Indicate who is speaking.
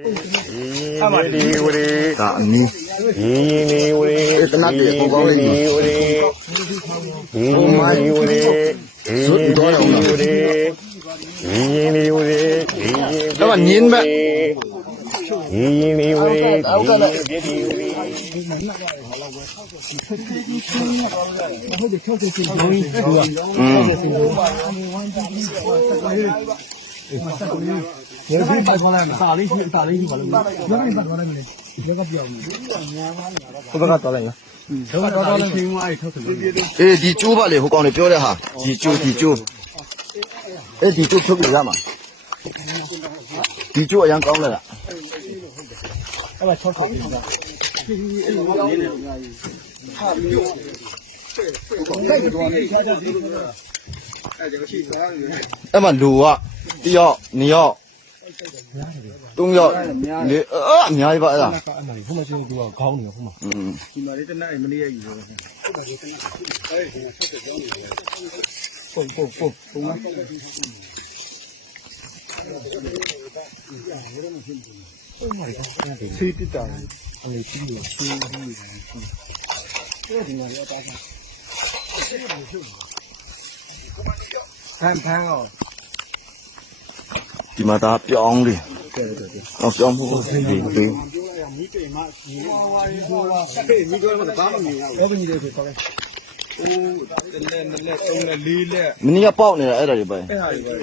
Speaker 1: ဒီဝရီ
Speaker 2: ဒါအမီး
Speaker 1: ဒီနေဝရီ
Speaker 2: အေးတနတ်တွေအကုန်ကောင်းလေးကြီး
Speaker 1: ဒီဝရီဒီနေဝရီဒီ
Speaker 2: ဇွတ်တော်ရောင်လား
Speaker 1: ဝရီဒီနေဝရီဒီ
Speaker 2: တော့ကညင်းမဲ့
Speaker 1: ဒီနေဝရီဒီ ဒီဝရီ
Speaker 2: อืม
Speaker 3: ဘက်ကတော်လိုက်နော်
Speaker 2: အေးဒီကျိုးပါလေဟိုကောင်တွေပြောတဲ့ဟာဒီကျိုးဒီကျိုးအေးဒီကျိုးဖြုတ်လို့ရမှာဒီကျိုးအရင်ကောင်းလိုက်လား
Speaker 3: အဲ့ဒါ6ဆောက်ပြီက
Speaker 2: အဲ့မှာလူကတယောက် နှစ်ယောက်သုံးယောက်လေအာအများကြီးပါအဲ့ဒါ
Speaker 3: အဲ့မှာဟိုမှာချင်းသူကခေါင်းနေဟိုမှာ
Speaker 2: อืม
Speaker 3: ဒီမှာလေးတနက်မနေ့ရယူတော့ပုံပုံပုံပုံမှာစီးတတာအဲ့ဒီပြီးလို့စီးပြီးလို့ဒီမှာရောတာဖန်ဖန်တော့
Speaker 2: ဒီမှာဒါပြောင်းလေအော်ပြောင်းဖို့ဒီဒီ
Speaker 3: ဘယ်ကြီးလဲဆိုတော့အိုးတလက်လက်သုံးလက်လေးလက်
Speaker 2: မင်းကပေါက်နေတာအဲ့ဒါတွေပဲ
Speaker 3: အဲ့ဟာတွေပဲ